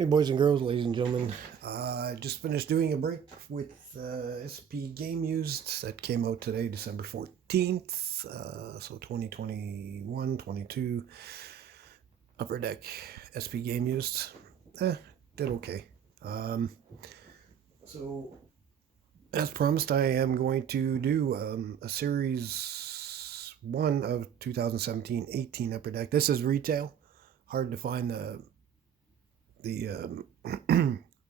Hey boys and girls, ladies and gentlemen, I just finished doing a break with SP Game Used that came out today, December 14th, so 2021, 22, Upper Deck SP Game Used, did okay. So as promised, I am going to do a series 1 of 2017-18 Upper Deck. This is retail, hard to find the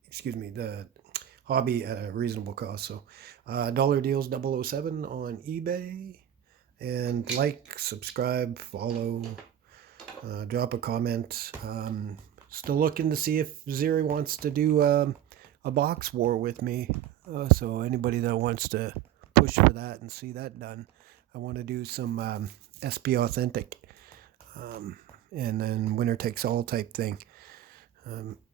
excuse me, the hobby at a reasonable cost. So dollar deals 007 on eBay, and like, subscribe, follow, drop a comment. Still looking to see if Ziri wants to do a box war with me, so anybody that wants to push for that and see that done, I want to do some SP authentic, and then winner takes all type thing.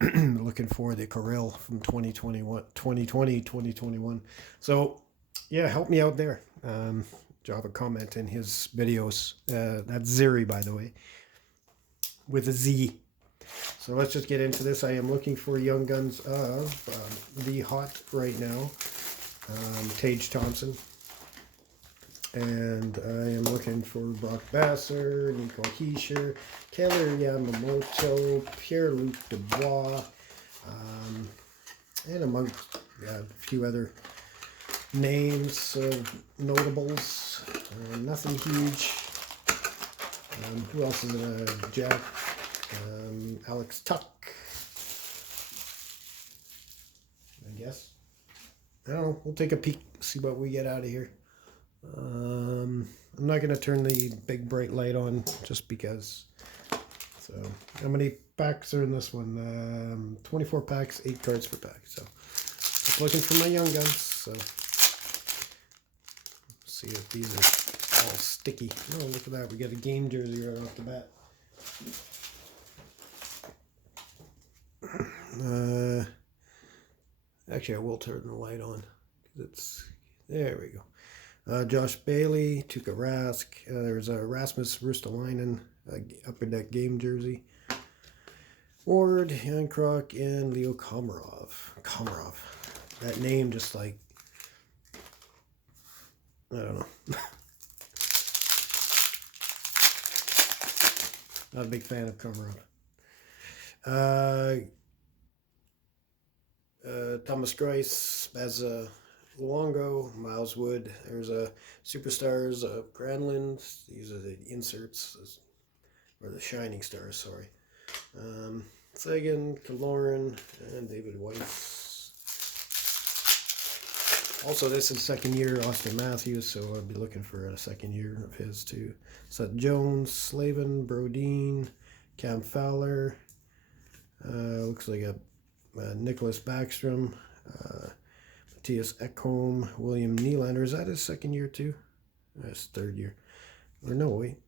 Looking for the Corel from 2021. So yeah, help me out there. Drop a comment in his videos. That's Ziri, by the way, with a Z. So let's just get into this. I am looking for Young Guns of the hot right now, Tage Thompson. And I am looking for Brock Basser, Nico Heischer, Keller Yamamoto, Pierre-Luc Dubois, and among a few other names of notables. Nothing huge. Who else is in a Jack? Alex Tuck, I guess. I don't know. We'll take a peek, see what we get out of here. I'm not going to turn the big bright light on just because. So how many packs are in this one? 24 packs, 8 cards per pack. So just looking for my Young Guns. So see if these are all sticky. Oh, look at that. We got a game jersey right off the bat. Actually, I will turn the light on because it's, there we go. Josh Bailey, Tuukka Rask. There's a Rasmus Ristolainen Upper Deck game jersey. Ward, Hancock, and Leo Komarov. Komarov. That name just like, I don't know. Not a big fan of Komarov. Thomas Greiss as a Luongo, Miles Wood. There's a Superstars of Granlund. These are the inserts, or the Shining Stars, sorry. Sagan, Kaloran, and David Weiss. Also, this is second year Austin Matthews, so I'll be looking for a second year of his too. Seth Jones, Slavin, Brodeen, Cam Fowler. Looks like a Nicholas Backstrom. Matthias Ekholm, William Nylander. Is that his second year too? That's third year. Or no, wait.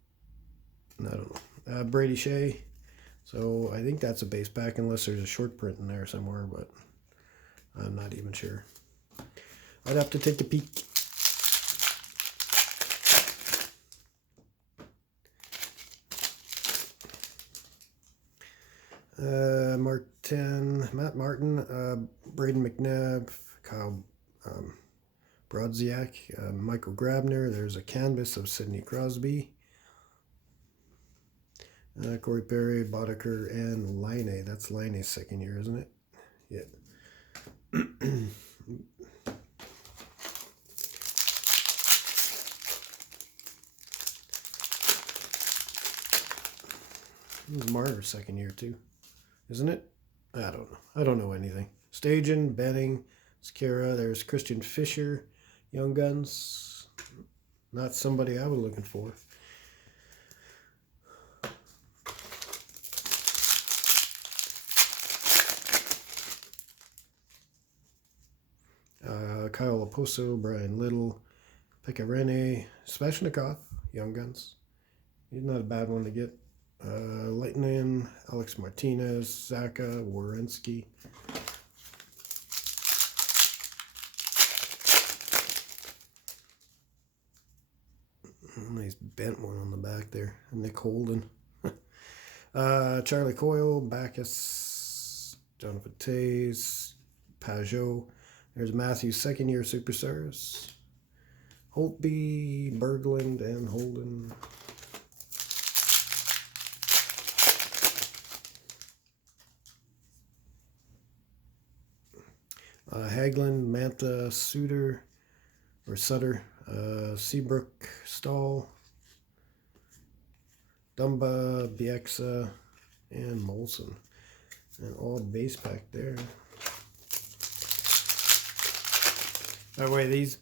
I don't know. Brady Shea. So I think that's a base pack unless there's a short print in there somewhere, but I'm not even sure. I'd have to take a peek. Matt Martin, Braden McNabb, Kyle Brodziak, Michael Grabner. There's a canvas of Sidney Crosby, Corey Perry, Boddicker, and Laine. That's Laine's second year, isn't it? Yeah. This is Marner's second year too, isn't it? I don't know. I don't know anything. Stajan, Benning, Skira. There's Christian Fisher, Young Guns. Not somebody I was looking for. Kyle Oposo, Brian Little, Pekka Rinne, Svechnikov, Young Guns. He's not a bad one to get. Lightning, Alex Martinez, Zaka, Werenski. Nice bent one on the back there. Nick Holden. Charlie Coyle, Bacchus, Jonathan Tage, Pajot. There's Matthews second year superstars. Holtby, Berglund, and Holden. Hagelin, Mantha, Suter, Seabrook, Stahl, Dumba, Bieksa, and Molson. And all base pack there. By the way, these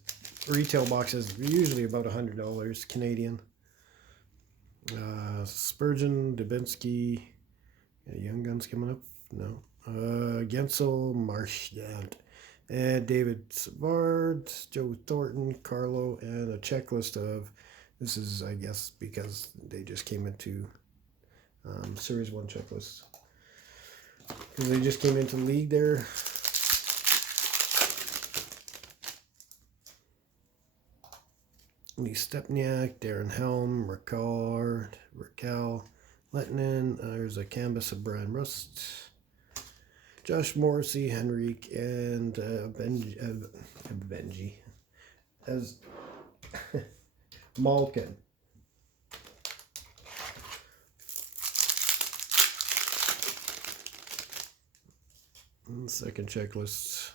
retail boxes are usually about $100 Canadian. Spurgeon, Dubinsky, Young Guns coming up. No. Gensel, Marchand, and David Savard, Joe Thornton, Carlo, and a checklist of, this is, I guess, because they just came into Series 1 checklist. Because they just came into league there. Lee Stepniak, Darren Helm, Raquel, Lettinen. There's a canvas of Brian Rust. Josh Morrissey, Henrique, and Benji as Malkin. And second checklist.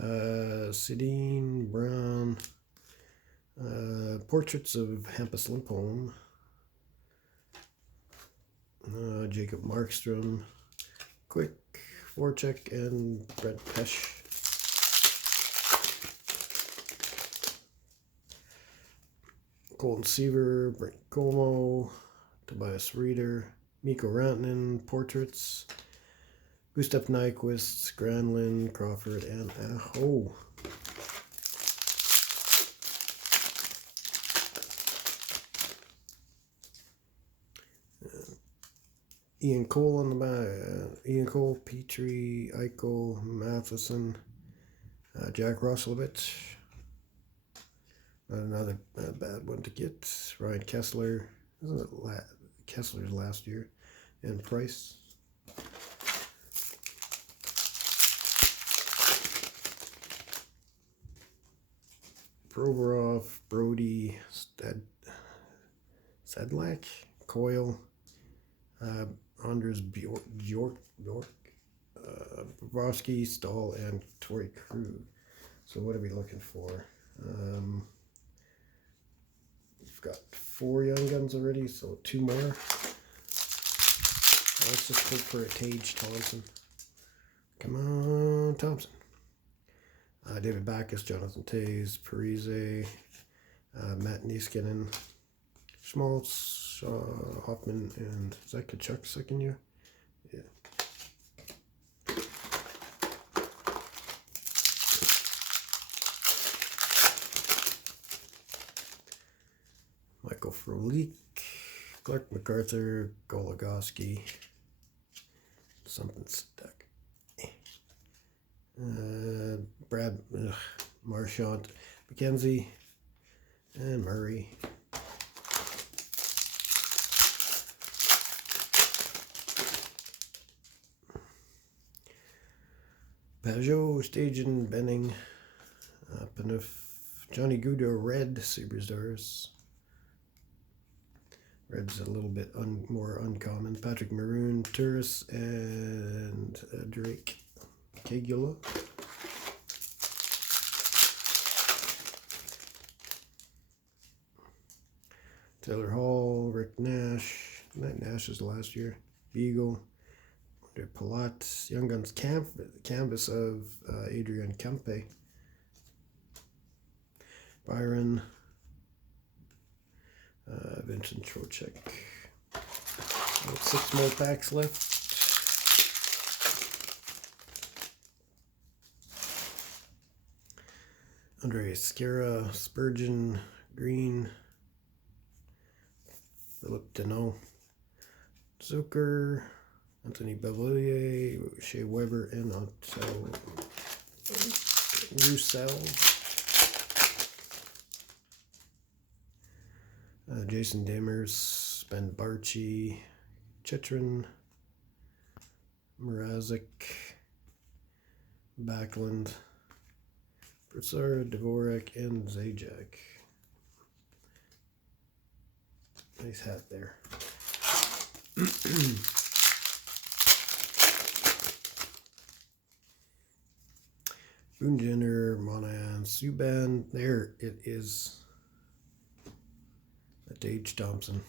Sedin, Brown. Portraits of Hampus Lindholm. Jacob Markstrom. Quick, Voracek, and Brett Pesch. Colton Seaver, Brent Como, Tobias Reeder, Mikko Rantanen, portraits. Gustav Nyquist, Granlund, Crawford, and Aho. Ian Cole on the back. Ian Cole, Petrie, Eichel, Matheson, Jack Roslovich. Not another bad one to get. Ryan Kessler. Isn't it Kessler's last year? And Price. Provorov, Brody, Sedlak, Coyle, Anders Bjork, Bobrovsky, Stahl, and Torrey Krug. So what are we looking for? We've got 4 Young Guns already, so 2 more. Let's just hope for a Tage Thompson. Come on, Thompson. David Backus, Jonathan Toews, Parise, Matt Niskanen, Schmaltz, Hoffman, and is that Kachuk second year? Yeah. Michael Frolik, Clark MacArthur, Goligoski, something stuck. Brad Marchand, McKenzie, and Murray. Pajot, Stajan, Benning, Panuf, Johnny Gudo, Red, Superstars. Red's a little bit more uncommon. Patrick Maroon, Turris, and Drake Kegula. Taylor Hall, Rick Nash. Nash is last year. Beagle. Palat. Young Guns canvas of Adrian Kempe. Byron. Vincent Trocheck. 6 more packs left. Andre Skira, Spurgeon, Green, Philip Deneau, Zucker, Anthony Bevelier, Shea Weber, and Otto Roussel. Jason Demers, Ben Barchi, Chitrin, Mrazek, Backlund, Brassard, Dvorak, and Zajac. Nice hat there. Boone Monahan, Subban. There it is. A Tage Thompson.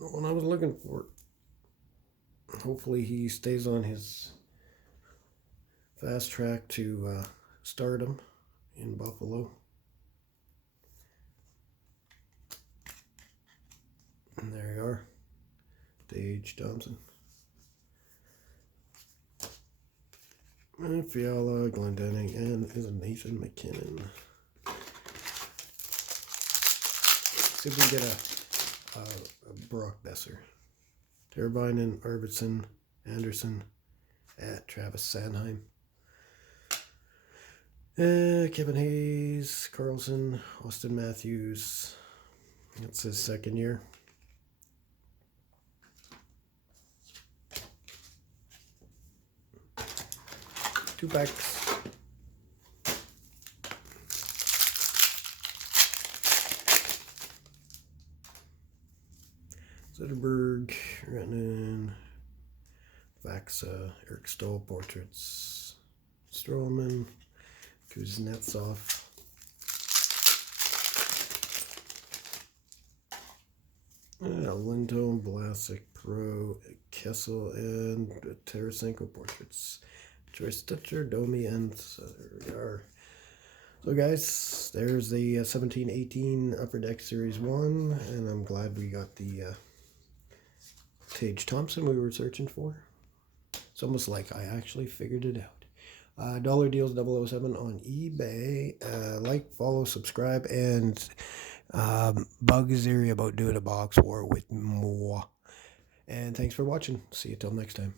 The one I was looking for. Hopefully he stays on his fast track to stardom in Buffalo. And there you are. Tage Thompson. And Fiala, Glendening, and is it Nathan McKinnon? See if we can get a Brock Besser. Teravainen, Arvidsson, Anderson, Travis Sanheim. Kevin Hayes, Carlson, Austin Matthews. That's his second year. Two packs. Zetterberg, Rennan, Vaxa, Eric Stoll portraits, Stroman, Kuznetsov, Lindholm, Vlasic, Pro, Kessel, and Tarasenko portraits. Joyce Stutcher, Domi, and there we are. So guys, there's the 17-18 Upper Deck Series 1, and I'm glad we got the Tage Thompson we were searching for. It's almost like I actually figured it out. Dollar Deals 007 on eBay. Like, follow, subscribe, and bug Zeri about doing a box war with more. And thanks for watching. See you till next time.